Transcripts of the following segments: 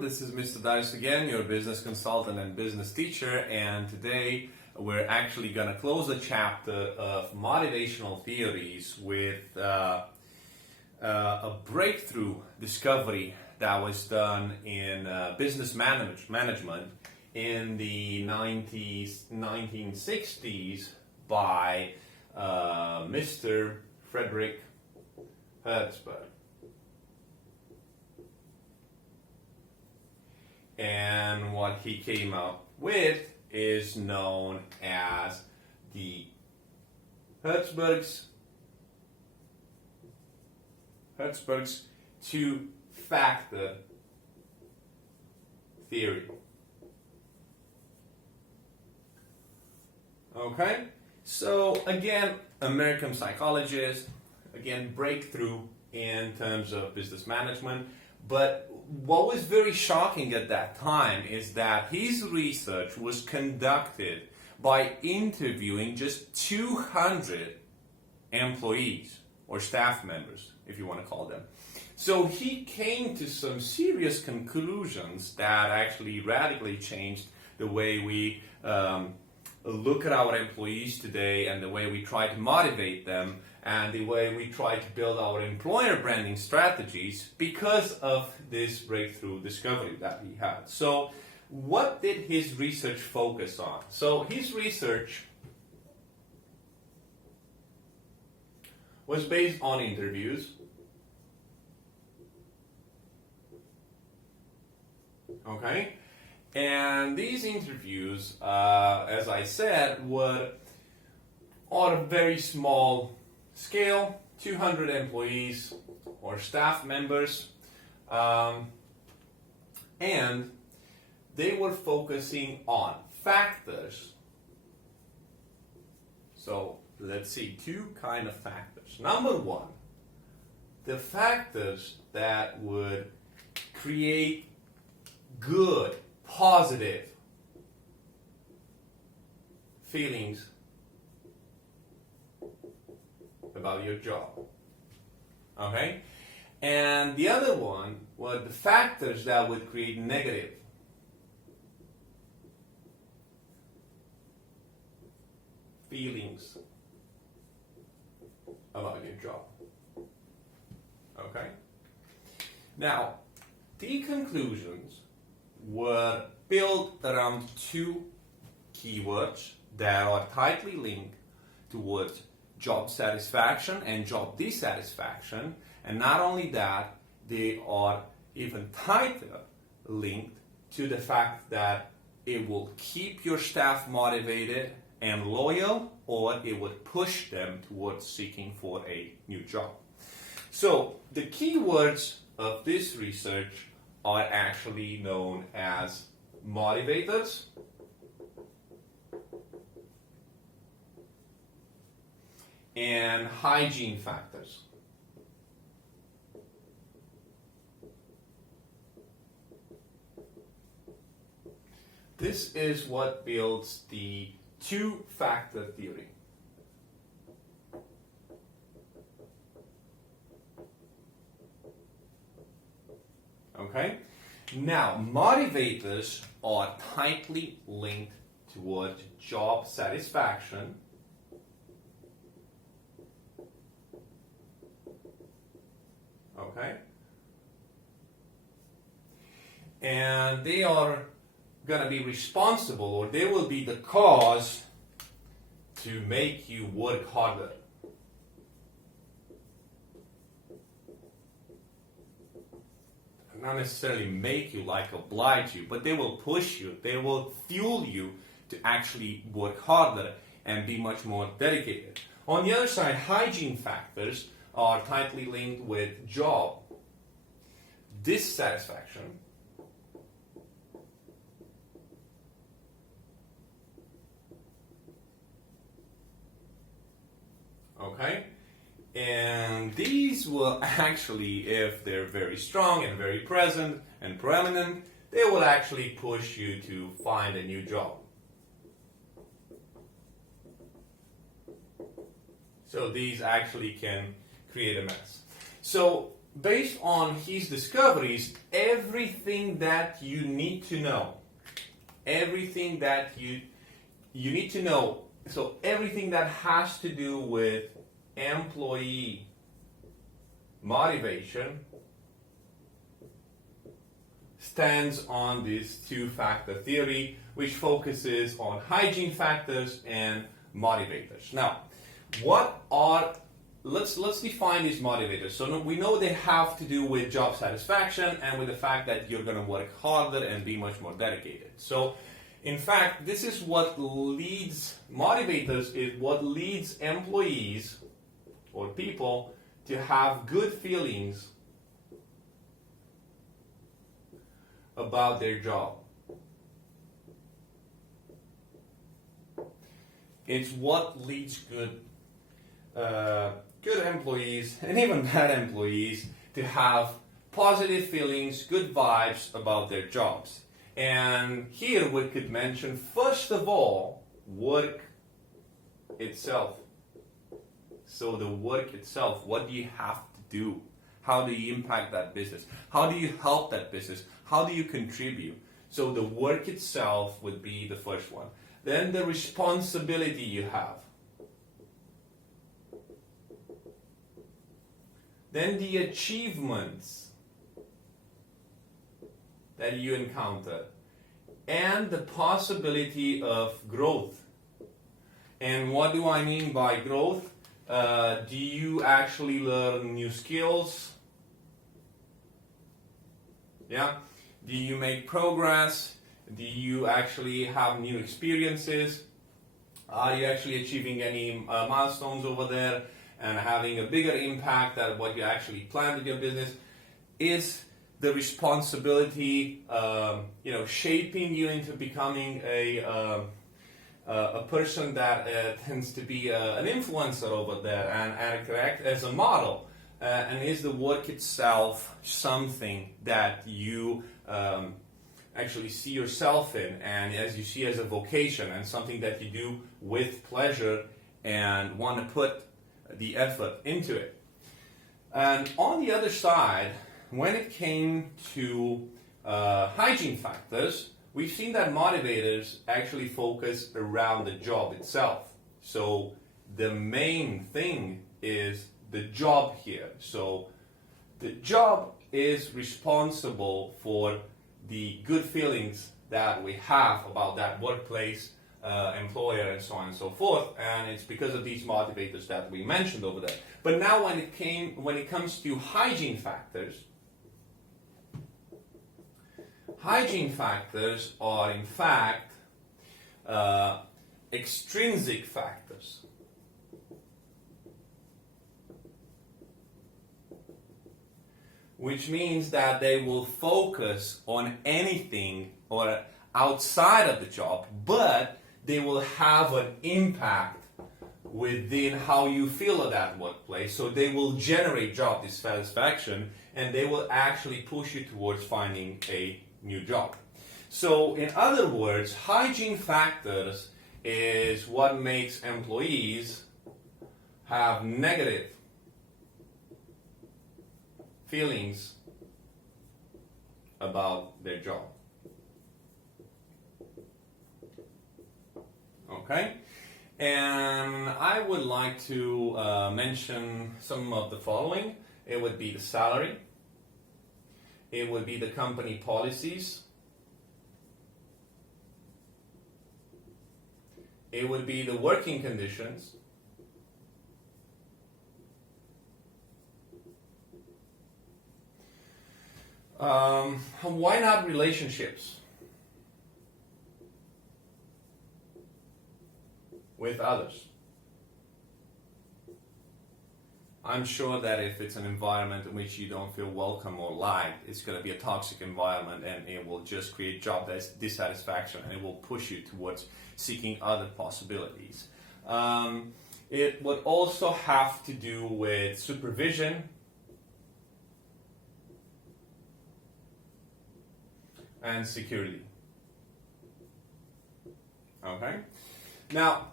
everyone, this is Mr. Dice again, your business consultant and business teacher, and today we're actually going to close a chapter of motivational theories with a breakthrough discovery that was done in business management in the 1960s by Mr. Frederick Herzberg. And what he came up with is known as the Herzberg's two-factor theory. Okay? So again, American psychologist, again, breakthrough in terms of business management. But what was very shocking at that time is that his research was conducted by interviewing just 200 employees or staff members, if you want to call them. So he came to some serious conclusions that actually radically changed the way we look at our employees today and the way we try to motivate them and the way we try to build our employer branding strategies because of this breakthrough discovery that he had. So what did his research focus on? So his research was based on interviews. Okay? And these interviews, as I said, were on a very small scale, 200 employees or staff members, and they were focusing on factors. So let's see, two kind of factors. Number one, the factors that would create good, positive feelings about your job. Okay? And the other one were the factors that would create negative feelings about your job. Okay? Now, the conclusions were built around two keywords that are tightly linked towards job satisfaction and job dissatisfaction, and not only that, they are even tighter linked to the fact that it will keep your staff motivated and loyal, or it would push them towards seeking for a new job. So the keywords of this research are actually known as motivators, and hygiene factors. This is what builds the two-factor theory. Okay? Now, motivators are tightly linked towards job satisfaction, okay? And they are going to be responsible, or they will be the cause to make you work harder. Not necessarily make you, like oblige you, but they will push you, they will fuel you to actually work harder and be much more dedicated. On the other side, hygiene factors are tightly linked with job dissatisfaction, okay? And these will actually, if they're very strong and very present and prominent, they will actually push you to find a new job. So these actually can create a mess. So based on his discoveries, everything that you need to know, everything that you need to know, so everything that has to do with employee motivation stands on this two-factor theory, which focuses on hygiene factors and motivators. Now, let's define these motivators. So we know they have to do with job satisfaction and with the fact that you're going to work harder and be much more dedicated. So, in fact, this is what leads motivators, is what leads employees or people to have good feelings about their job. It's what leads good employees and even bad employees to have positive feelings, good vibes about their jobs. And here we could mention, first of all, work itself. So the work itself, what do you have to do? How do you impact that business? How do you help that business? How do you contribute? So the work itself would be the first one. Then the responsibility you have. Then the achievements that you encounter. And the possibility of growth. And what do I mean by growth? Do you actually learn new skills? Yeah? Do you make progress? Do you actually have new experiences? Are you actually achieving any milestones over there and having a bigger impact than what you actually planned with your business? Is the responsibility, shaping you into becoming a person that tends to be an influencer over there and act as a model? And is the work itself something that you actually see yourself in, and as you see as a vocation and something that you do with pleasure and want to put the effort into it? And on the other side, when it came to hygiene factors, we've seen that motivators actually focus around the job itself. So the main thing is the job here. So the job is responsible for the good feelings that we have about that workplace, employer, and so on and so forth. And it's because of these motivators that we mentioned over there. But now when it comes to hygiene factors are in fact extrinsic factors. Which means that they will focus on anything or outside of the job, but they will have an impact within how you feel at that workplace. So they will generate job dissatisfaction, and they will actually push you towards finding a new job. So in other words, hygiene factors is what makes employees have negative feelings about their job. Okay? And I would like to mention some of the following. It would be the salary. It would be the company policies. It would be the working conditions. Why not relationships with others? I'm sure that if it's an environment in which you don't feel welcome or liked, it's going to be a toxic environment, and it will just create job dissatisfaction, and it will push you towards seeking other possibilities. It would also have to do with supervision and security. Okay? Now,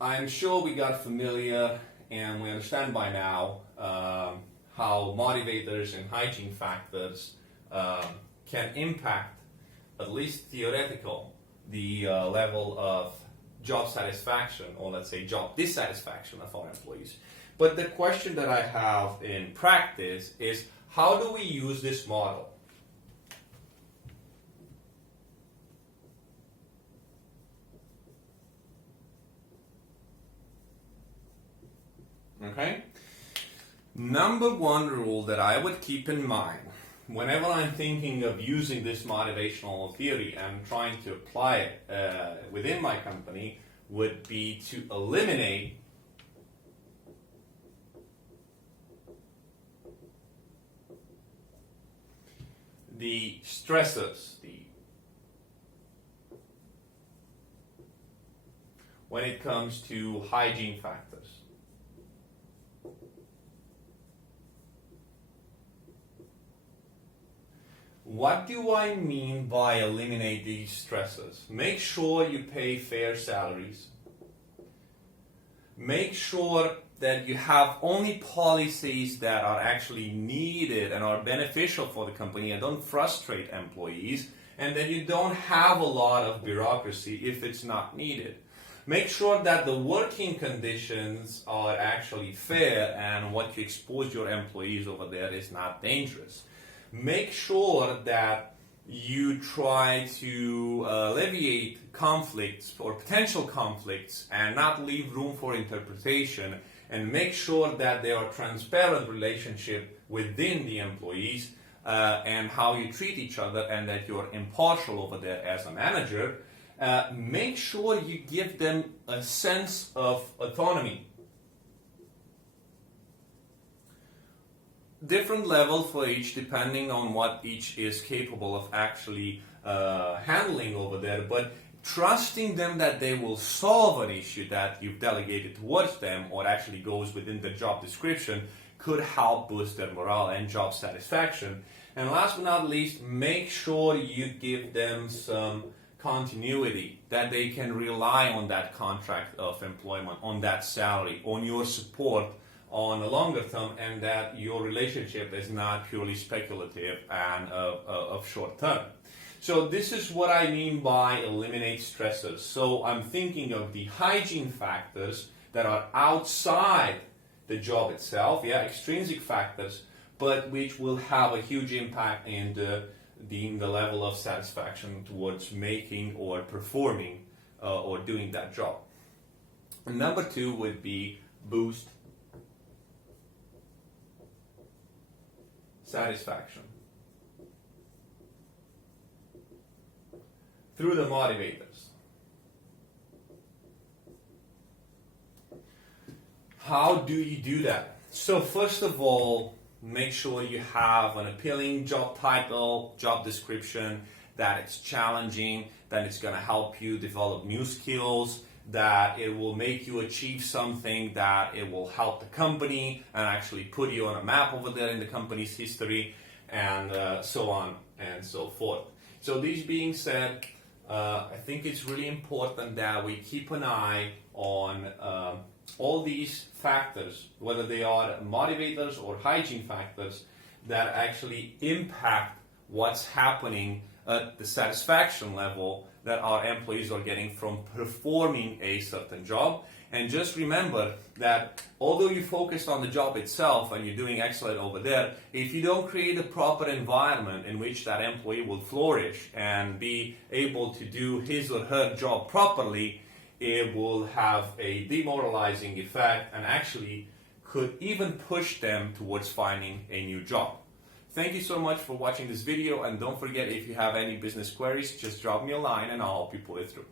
I'm sure we got familiar and we understand by now how motivators and hygiene factors can impact, at least theoretical, the level of job satisfaction, or let's say job dissatisfaction of our employees. But the question that I have in practice is, how do we use this model? Okay? Number one rule that I would keep in mind whenever I'm thinking of using this motivational theory and trying to apply it within my company would be to eliminate the stressors, when it comes to hygiene factors. What do I mean by eliminate these stresses? Make sure you pay fair salaries. Make sure that you have only policies that are actually needed and are beneficial for the company and don't frustrate employees, and that you don't have a lot of bureaucracy if it's not needed. Make sure that the working conditions are actually fair and what you expose your employees over there is not dangerous. Make sure that you try to alleviate conflicts or potential conflicts and not leave room for interpretation, and make sure that there are transparent relationship within the employees and how you treat each other, and that you're impartial over there as a manager. Make sure you give them a sense of autonomy. Different level for each, depending on what each is capable of actually handling over there, but trusting them that they will solve an issue that you've delegated towards them or actually goes within the job description could help boost their morale and job satisfaction. And last but not least, make sure you give them some continuity, that they can rely on that contract of employment, on that salary, on your support on a longer term, and that your relationship is not purely speculative and of short term. So this is what I mean by eliminate stressors. So I'm thinking of the hygiene factors that are outside the job itself, extrinsic factors, but which will have a huge impact in the level of satisfaction towards making or performing or doing that job. And number two would be boost satisfaction through the motivators. How do you do that? So first of all, make sure you have an appealing job title, job description, that it's challenging, that it's going to help you develop new skills, that it will make you achieve something, that it will help the company and actually put you on a map over there in the company's history, and so on and so forth. So these being said, I think it's really important that we keep an eye on all these factors, whether they are motivators or hygiene factors, that actually impact what's happening at the satisfaction level that our employees are getting from performing a certain job. And just remember that although you focus on the job itself and you're doing excellent over there, if you don't create a proper environment in which that employee will flourish and be able to do his or her job properly, it will have a demoralizing effect and actually could even push them towards finding a new job. Thank you so much for watching this video, and don't forget, if you have any business queries, just drop me a line and I'll help you pull it through.